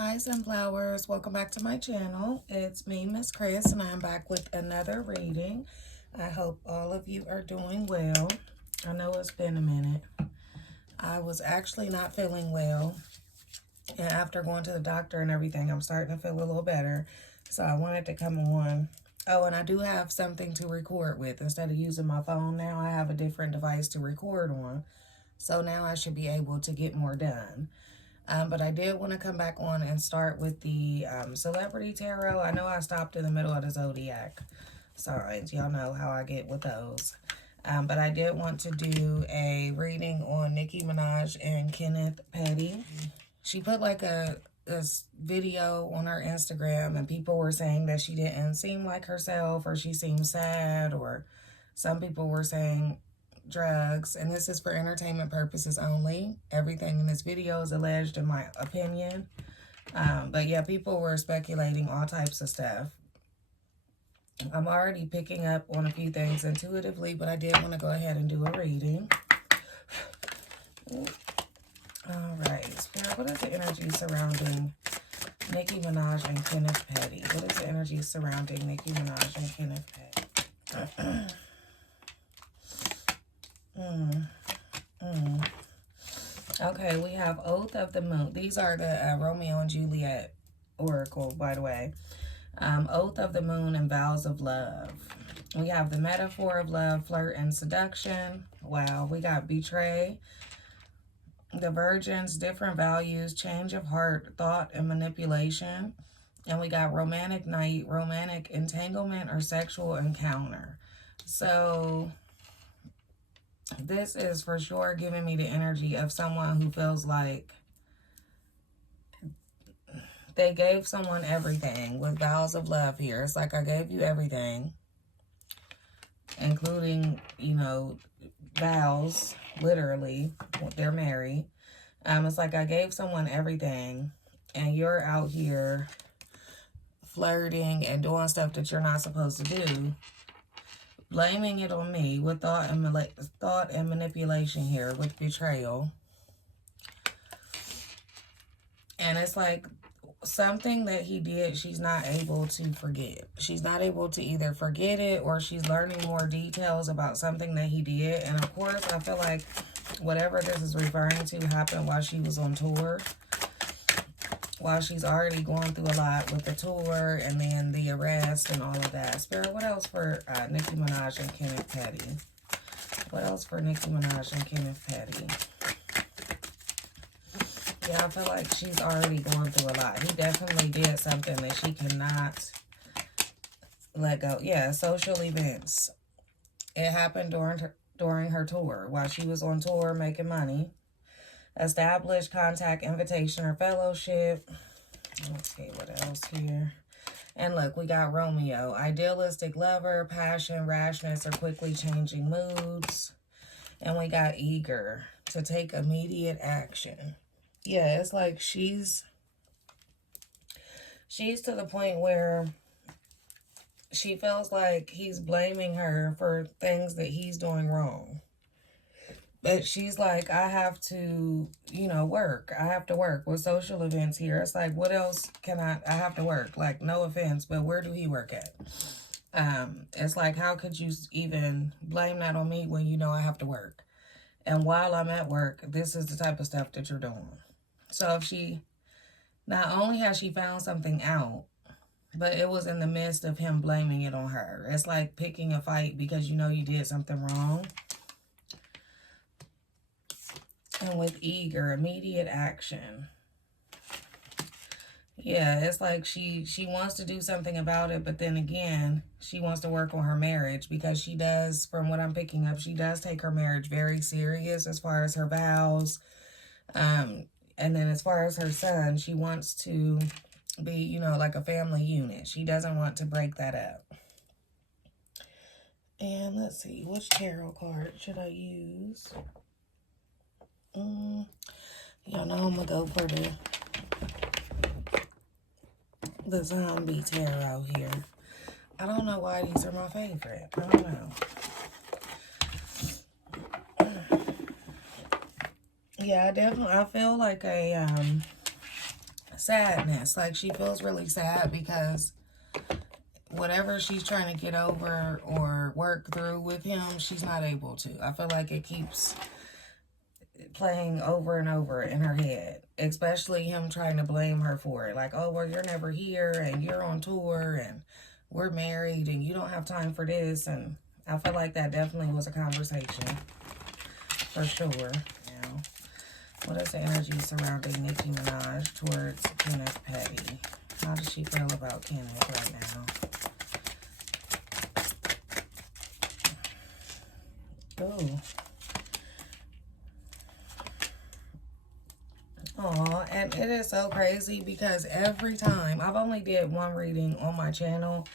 Hi Sunflowers, welcome back to my channel. It's me, Miss Chris, and I'm back with another reading. I hope all of you are doing well. I know it's been a minute. I was actually not feeling well, and after going to the doctor and everything, I'm starting to feel a little better. So I wanted to come on. Oh, and I do have something to record with. Instead of using my phone now, I have a different device to record on. So now I should be able to get more done. But I did want to come back on and start with the Celebrity Tarot. I know I stopped in the middle of the Zodiac signs. Y'all know how I get with those. But I did want to do a reading on Nicki Minaj and Kenneth Petty. She put like this video on her Instagram, and people were saying that she didn't seem like herself, or she seemed sad, or some people were saying drugs, and this is for entertainment purposes only. Everything in this video is alleged in my opinion. But yeah, people were speculating all types of stuff. I'm already picking up on a few things intuitively, but I did want to go ahead and do a reading. Alright, Spirit, what is the energy surrounding Nicki Minaj and Kenneth Petty? What is the energy surrounding Nicki Minaj and Kenneth Petty? Okay, we have Oath of the Moon. These are the Romeo and Juliet oracle, by the way. Oath of the Moon and Vows of Love. We have the metaphor of love, flirt, and seduction. Wow, we got betray, the virgins, different values, change of heart, thought, and manipulation. And we got romantic night, romantic entanglement, or sexual encounter. So this is for sure giving me the energy of someone who feels like they gave someone everything with vows of love here. It's like, I gave you everything, including, you know, vows, literally. They're married. It's like I gave someone everything, and you're out here flirting and doing stuff that you're not supposed to do, blaming it on me with thought and manipulation here, with betrayal. And it's like something that he did, she's not able to forget. She's not able to either forget it, or she's learning more details about something that he did. And of course, I feel like whatever this is referring to happened while she was on tour, while she's already going through a lot with the tour and then the arrest and all of that. Spirit, what else for Nicki Minaj and Kenneth Petty? What else for Nicki Minaj and Kenneth Petty? Yeah, I feel like she's already going through a lot. He definitely did something that she cannot let go. Yeah, social events. It happened during her tour, while she was on tour making money. Established contact, invitation, or fellowship. Let's see what else here. And look, we got Romeo. Idealistic lover, passion, rashness, or quickly changing moods. And we got eager, to take immediate action. Yeah, it's like she's to the point where she feels like he's blaming her for things that he's doing wrong. But she's like, I have to, you know, work. I have to work with social events here. It's like, what else can I have to work. Like, no offense, but where do he work at? It's like, how could you even blame that on me when you know I have to work? And while I'm at work, this is the type of stuff that you're doing. So if she, not only has she found something out, but it was in the midst of him blaming it on her. It's like picking a fight because you know you did something wrong. And with eager, immediate action. Yeah, it's like she wants to do something about it, but then again, she wants to work on her marriage, because she does, from what I'm picking up, she does take her marriage very serious as far as her vows. And then as far as her son, she wants to be, you know, like a family unit. She doesn't want to break that up. And let's see, which tarot card should I use? Y'all know I'm going to go for the zombie tarot here. I don't know why these are my favorite. I don't know. Yeah, I feel like a sadness. Like, she feels really sad because whatever she's trying to get over or work through with him, she's not able to. I feel like it keeps playing over and over in her head, especially him trying to blame her for it. Like, oh, well, you're never here and you're on tour and we're married and you don't have time for this. And I feel like that definitely was a conversation for sure. Now, what is the energy surrounding Nicki Minaj towards Kenneth Petty? How does she feel about Kenneth right now? Ooh. Oh, and it is so crazy because every time, I've only did one reading on my channel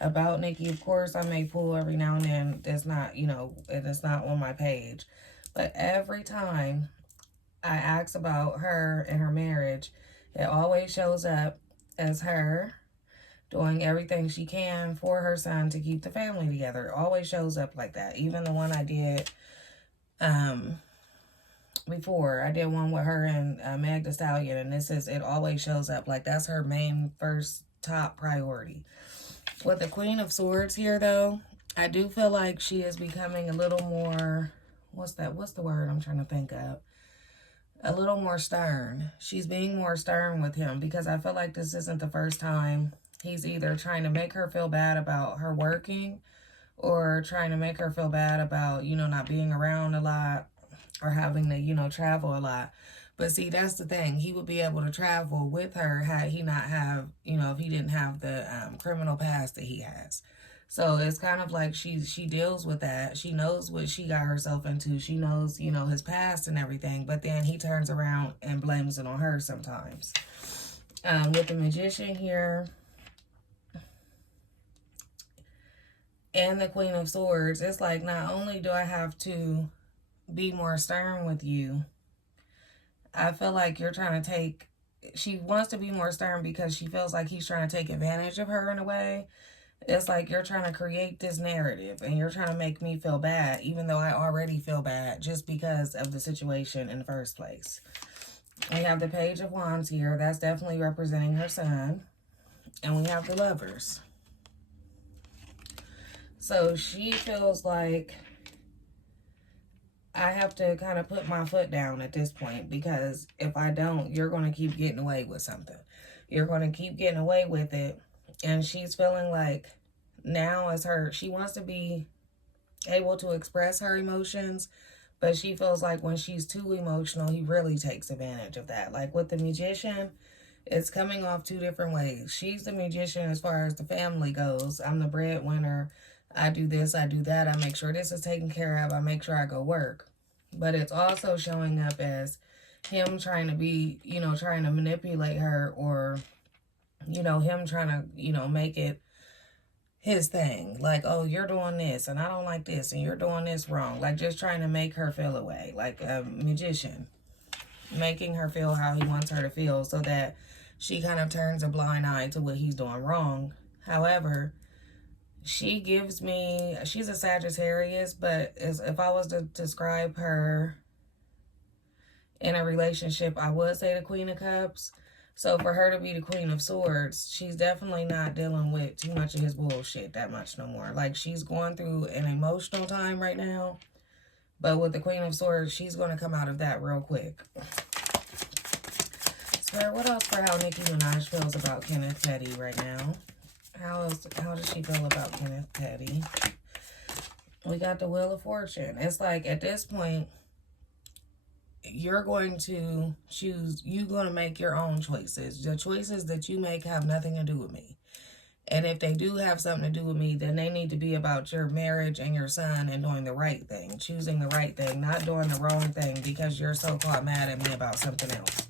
about Nicki. Of course, I may pull every now and then. It's not, you know, it's not on my page. But every time I ask about her and her marriage, it always shows up as her doing everything she can for her son to keep the family together. It always shows up like that. Even the one I did, before, I did one with her and Meg Thee Stallion, and it always shows up like that's her main first top priority. With the Queen of Swords here, though, I do feel like she is becoming a little more, what's the word I'm trying to think of? A little more stern. She's being more stern with him because I feel like this isn't the first time he's either trying to make her feel bad about her working or trying to make her feel bad about, you know, not being around a lot or having to, you know, travel a lot. But see, that's the thing. He would be able to travel with her had he not have, you know, if he didn't have the criminal past that he has. So it's kind of like she deals with that. She knows what she got herself into. She knows, you know, his past and everything. But then he turns around and blames it on her sometimes. With the Magician here and the Queen of Swords, it's like not only do I have to be more stern with you, I feel like you're trying to take, she wants to be more stern because she feels like he's trying to take advantage of her in a way. It's like you're trying to create this narrative and you're trying to make me feel bad, even though I already feel bad just because of the situation in the first place. We have the Page of Wands here. That's definitely representing her son. And we have the Lovers. So she feels like I have to kind of put my foot down at this point because if I don't, you're going to keep getting away with something. You're going to keep getting away with it. And she's feeling like now is her, she wants to be able to express her emotions, but she feels like when she's too emotional, he really takes advantage of that. Like with the Magician, it's coming off two different ways. She's the Magician as far as the family goes. I'm the breadwinner. I do this, I do that. I make sure this is taken care of. I make sure I go work. But it's also showing up as him trying to be, you know, trying to manipulate her or, you know, him trying to, you know, make it his thing. Like, oh, you're doing this and I don't like this and you're doing this wrong. Like just trying to make her feel away. Like a magician. Making her feel how he wants her to feel so that she kind of turns a blind eye to what he's doing wrong. However, she gives me, she's a Sagittarius, but if I was to describe her in a relationship, I would say the Queen of Cups. So for her to be the Queen of Swords, she's definitely not dealing with too much of his bullshit that much no more. Like she's going through an emotional time right now, but with the Queen of Swords, she's going to come out of that real quick. Spirit, what else for how Nicki Minaj feels about Kenneth Petty right now? How does she feel about Kenneth Petty? We got the Wheel of Fortune. It's like at this point, you're going to choose, you're going to make your own choices. The choices that you make have nothing to do with me. And if they do have something to do with me, then they need to be about your marriage and your son and doing the right thing. Choosing the right thing, not doing the wrong thing because you're so-called mad at me about something else.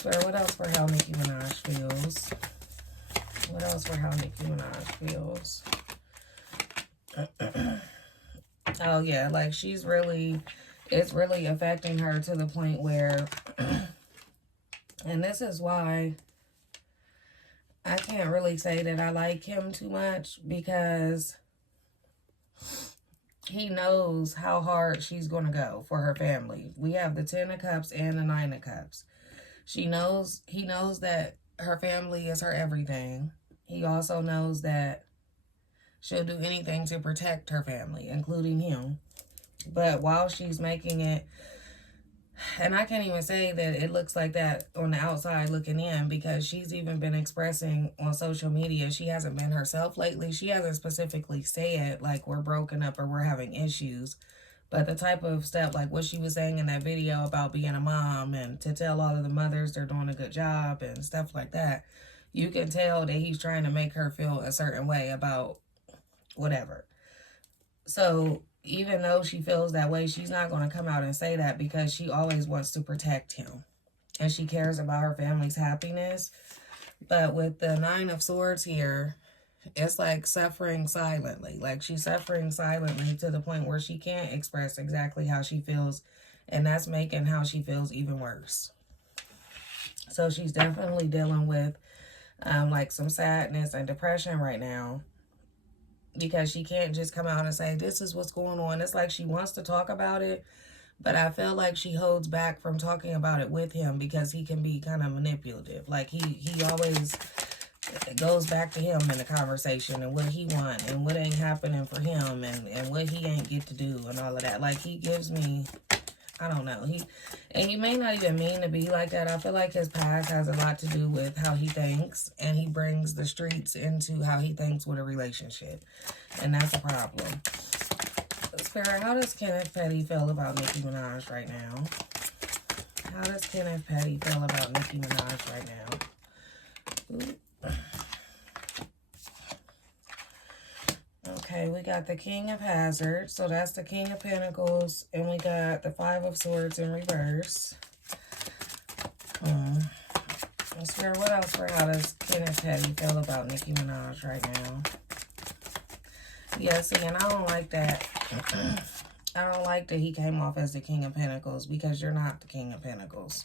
So what else for how Nicki Minaj feels? What else for how Nicki Minaj feels? Oh, yeah, like she's really, it's really affecting her to the point where, and this is why I can't really say that I like him too much because he knows how hard she's going to go for her family. We have the 10 of Cups and the 9 of Cups. He knows that her family is her everything. He also knows that she'll do anything to protect her family, including him. But while she's making it, and I can't even say that it looks like that on the outside looking in, because she's even been expressing on social media she hasn't been herself lately. She hasn't specifically said like we're broken up or we're having issues, but the type of stuff like what she was saying in that video about being a mom and to tell all of the mothers they're doing a good job and stuff like that, you can tell that he's trying to make her feel a certain way about whatever. So even though she feels that way, she's not going to come out and say that, because she always wants to protect him and she cares about her family's happiness. But with the Nine of Swords here, it's like suffering silently. Like she's suffering silently to the point where she can't express exactly how she feels, and that's making how she feels even worse. So she's definitely dealing with like some sadness and depression right now, because she can't just come out and say, this is what's going on. It's like she wants to talk about it, but I feel like she holds back from talking about it with him because he can be kind of manipulative. Like he always goes back to him in the conversation and what he want and what ain't happening for him and what he ain't get to do and all of that. Like he gives me, I don't know. He may not even mean to be like that. I feel like his past has a lot to do with how he thinks, and he brings the streets into how he thinks with a relationship, and that's a problem. Spirit, how does Kenneth Petty feel about Nicki Minaj right now? How does Kenneth Petty feel about Nicki Minaj right now? Ooh. Okay, we got the King of Hazards, so that's the King of Pentacles, and we got the Five of Swords in reverse. I swear, what else for how does Kenneth Petty feel about Nicki Minaj right now? Yeah, see, and I don't like that. I don't like that he came off as the King of Pentacles, because you're not the King of Pentacles.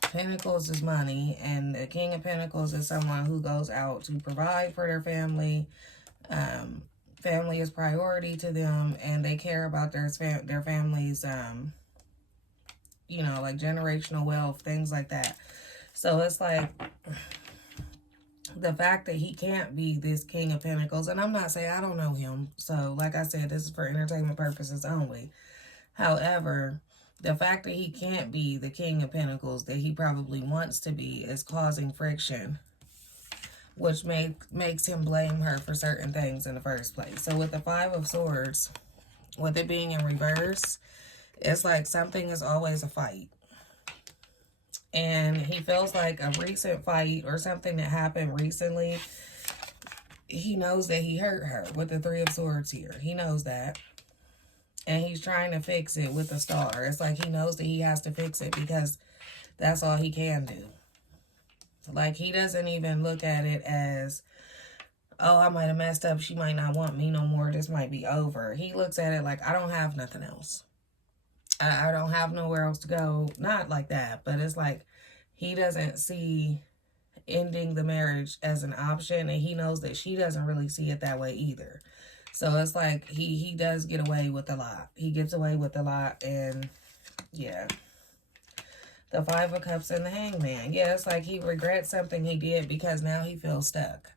Pentacles is money, and the King of Pentacles is someone who goes out to provide for their family. Family is priority to them, and they care about their family's, you know, like generational wealth, things like that. So it's like the fact that he can't be this King of Pentacles, and I'm not saying I don't know him, so like I said, this is for entertainment purposes only. However, the fact that he can't be the King of Pentacles that he probably wants to be is causing friction, which makes him blame her for certain things in the first place. So with the Five of Swords, with it being in reverse, it's like something is always a fight. And he feels like a recent fight or something that happened recently, he knows that he hurt her with the Three of Swords here. He knows that. And he's trying to fix it with the Star. It's like he knows that he has to fix it because that's all he can do. Like, he doesn't even look at it as, oh, I might have messed up. She might not want me no more. This might be over. He looks at it like, I don't have nothing else. I don't have nowhere else to go. Not like that, but it's like he doesn't see ending the marriage as an option, and he knows that she doesn't really see it that way either. So it's like he does get away with a lot. He gets away with a lot, and yeah. The Five of Cups and the Hangman. Yeah, it's like he regrets something he did because now he feels stuck.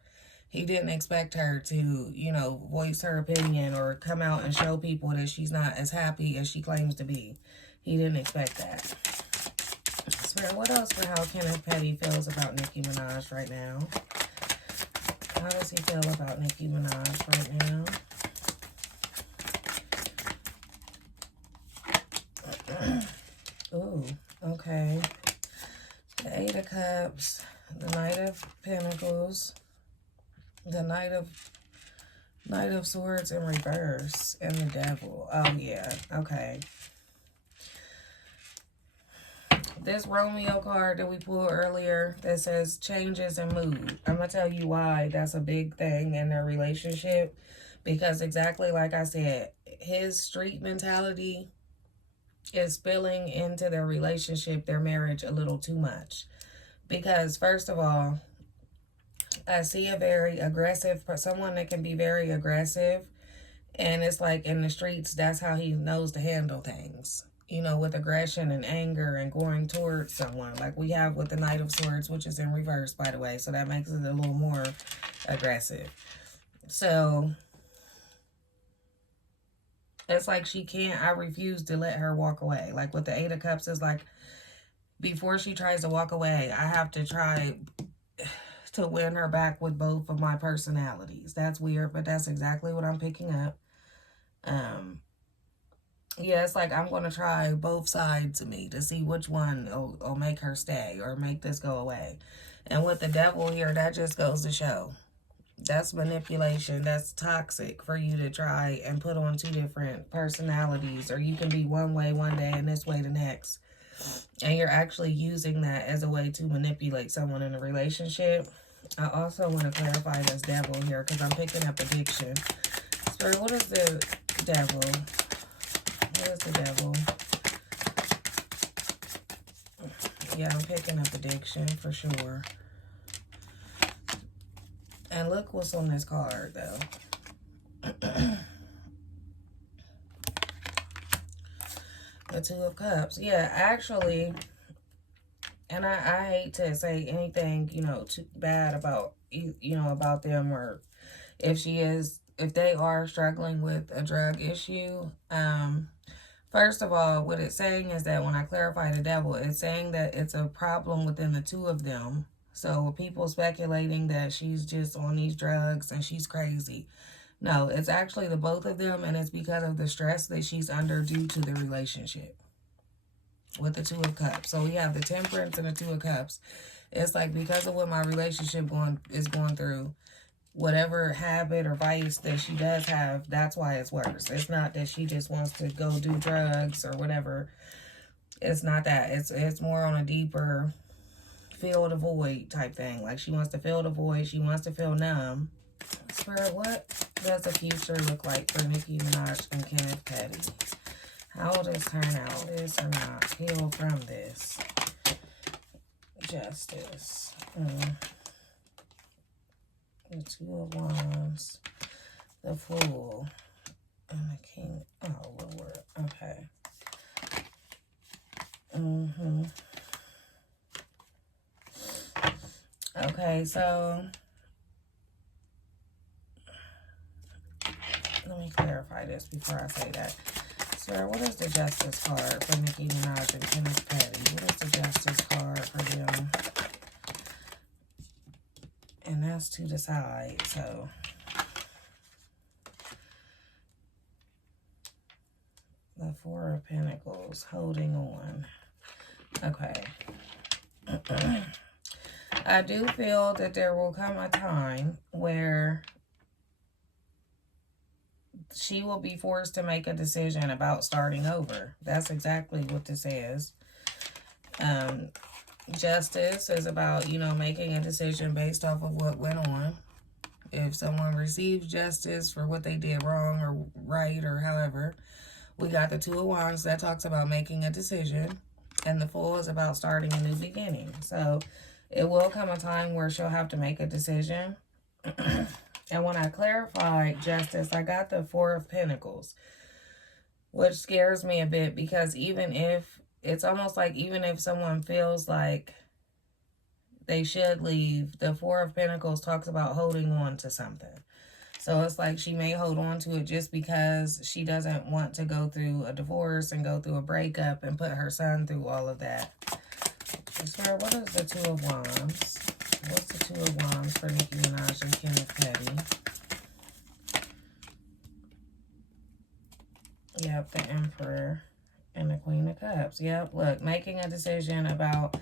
He didn't expect her to, you know, voice her opinion or come out and show people that she's not as happy as she claims to be. He didn't expect that. I swear, what else for how Kenneth Petty feels about Nicki Minaj right now? How does he feel about Nicki Minaj right now? Ooh, okay. The Eight of Cups, the Knight of Pentacles, the Knight of Swords in reverse, and the Devil. Oh, yeah. Okay. This Romeo card that we pulled earlier that says changes in mood. I'm going to tell you why that's a big thing in their relationship. Because exactly like I said, his street mentality is spilling into their relationship, their marriage, a little too much. Because, first of all, I see a very aggressive, someone that can be very aggressive, and it's like in the streets, that's how he knows to handle things. you know, with aggression and anger and going towards someone. Like we have with the Knight of Swords, which is in reverse, by the way. So that makes it a little more aggressive. So it's like she can't, I refuse to let her walk away. Like with the Eight of Cups, is like before she tries to walk away, I have to try to win her back with both of my personalities. That's weird, but that's exactly what I'm picking up. Yeah, it's like I'm going to try both sides of me to see which one will make her stay or make this go away. And with the Devil here, that just goes to show. That's manipulation. That's toxic for you to try and put on two different personalities. Or you can be one way one day and this way the next. And you're actually using that as a way to manipulate someone in a relationship. I also want to clarify this Devil here because I'm picking up addiction. Spirit, what is the Devil? What is the Devil? Yeah, I'm picking up addiction for sure. And look what's on this card, though. The Two of Cups. Yeah, actually, and I hate to say anything, you know, too bad about, you know, about them, or if they are struggling with a drug issue. First of all, what it's saying is that when I clarify the Devil, it's saying that it's a problem within the two of them. So people speculating that she's just on these drugs and she's crazy. No, it's actually the both of them, and it's because of the stress that she's under due to the relationship with the Two of Cups. So we have the Temperance and the Two of Cups. It's like because of what my relationship is going through, whatever habit or vice that she does have, that's why it's worse. It's not that she just wants to go do drugs or whatever. It's not that. It's more on a deeper fill the void type thing. Like she wants to fill the void. She wants to feel numb. Spirit, what does the future look like for Nicki Minaj and Kenneth Petty? How will this turn out? This or not? Heal from this. Justice. The Two of Wands. The Fool. And the King. Oh, Lord. Okay. Okay, so let me clarify this before I say that. Sir, what is the Justice card for Nicki Minaj and Kenneth Petty? What is the Justice card for them? And that's to decide, so. The Four of Pentacles, holding on. Okay. I do feel that there will come a time where she will be forced to make a decision about starting over. That's exactly what this is. Justice is about, you know, making a decision based off of what went on. If someone receives justice for what they did wrong or right or however. We got the Two of Wands that talks about making a decision. And the Fool is about starting a new beginning. So it will come a time where she'll have to make a decision. And when I clarified justice, I got the Four of Pentacles, which scares me a bit because even if, it's almost like even if someone feels like they should leave, the Four of Pentacles talks about holding on to something. So it's like she may hold on to it just because she doesn't want to go through a divorce and go through a breakup and put her son through all of that. So what is the Two of Wands? What's the Two of Wands for Nicki Minaj and Kenneth Petty? Yep, the Emperor and the Queen of Cups. Yep, look, making a decision about,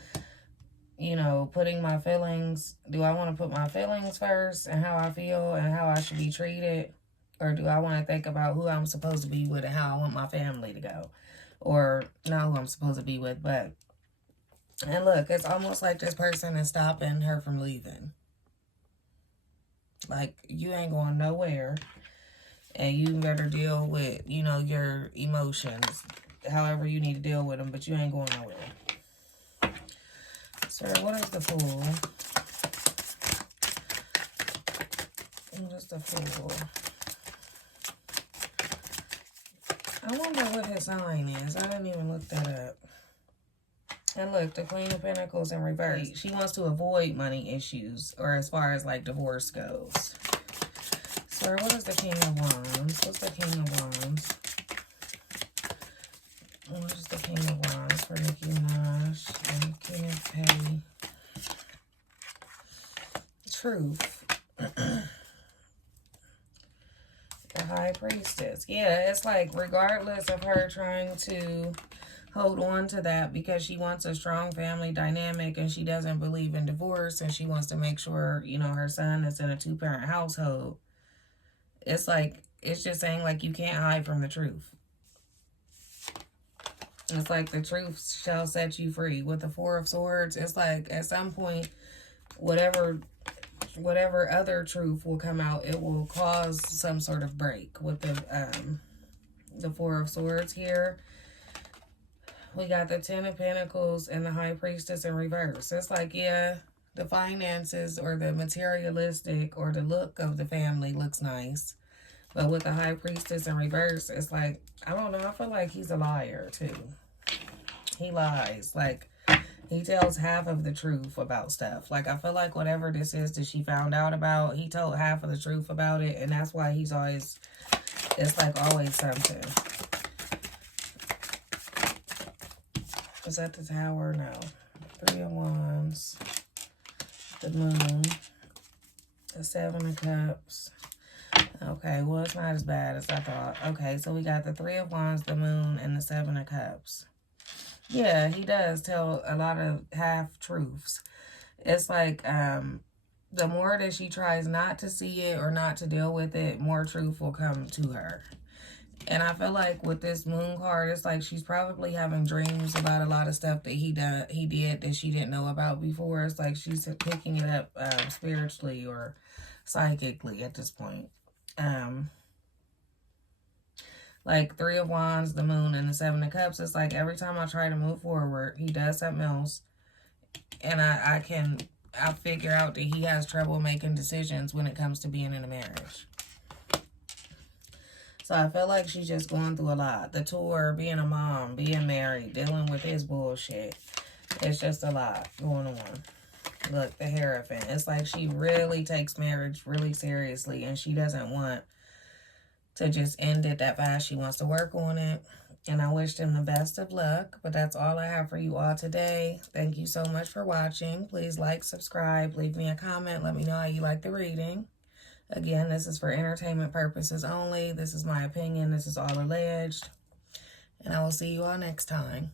you know, putting my feelings. Do I want to put my feelings first and how I feel and how I should be treated? Or do I want to think about who I'm supposed to be with and how I want my family to go? Or not who I'm supposed to be with, but... And look, it's almost like this person is stopping her from leaving. Like, you ain't going nowhere. And you better deal with, you know, your emotions. However you need to deal with them, but you ain't going nowhere. So, what is the Fool? What is the Fool? I wonder what his sign is. I didn't even look that up. And look, the Queen of Pentacles in reverse. She wants to avoid money issues, or as far as like divorce goes. Sir, what is the King of Wands? What's the King of Wands? What is the King of Wands for Nicki Minaj and Kenneth Petty? Truth. The High Priestess. Yeah, it's like regardless of her trying to hold on to that because she wants a strong family dynamic and she doesn't believe in divorce and she wants to make sure, you know, her son is in a 2-parent household. It's like, it's just saying like you can't hide from the truth. It's like the truth shall set you free. With the Four of Swords, it's like at some point, whatever other truth will come out, it will cause some sort of break. With the Four of Swords here, we got the Ten of Pentacles and the High Priestess in reverse. It's like, yeah, the finances or the materialistic or the look of the family looks nice. But with the High Priestess in reverse, it's like, I don't know, I feel like he's a liar too. He lies. Like, he tells half of the truth about stuff. Like, I feel like whatever this is that she found out about, he told half of the truth about it. And that's why he's always, it's like always something. Is that the Tower? No. Three of Wands. The Moon. The Seven of Cups. Okay, well, it's not as bad as I thought. Okay, so we got the Three of Wands, the Moon, and the Seven of Cups. Yeah, he does tell a lot of half-truths. It's like, the more that she tries not to see it or not to deal with it, more truth will come to her. And I feel like with this Moon card, it's like she's probably having dreams about a lot of stuff that he did that she didn't know about before. It's like she's picking it up spiritually or psychically at this point. Like Three of Wands, the Moon, and the Seven of Cups, it's like every time I try to move forward, he does something else. And I figure out that he has trouble making decisions when it comes to being in a marriage. So I feel like she's just going through a lot. The tour, being a mom, being married, dealing with his bullshit. It's just a lot going on. Look, the Hierophant. It's like she really takes marriage really seriously and she doesn't want to just end it that fast. She wants to work on it. And I wish them the best of luck. But that's all I have for you all today. Thank you so much for watching. Please like, subscribe, leave me a comment. Let me know how you like the reading. Again, this is for entertainment purposes only. This is my opinion. This is all alleged. And I will see you all next time.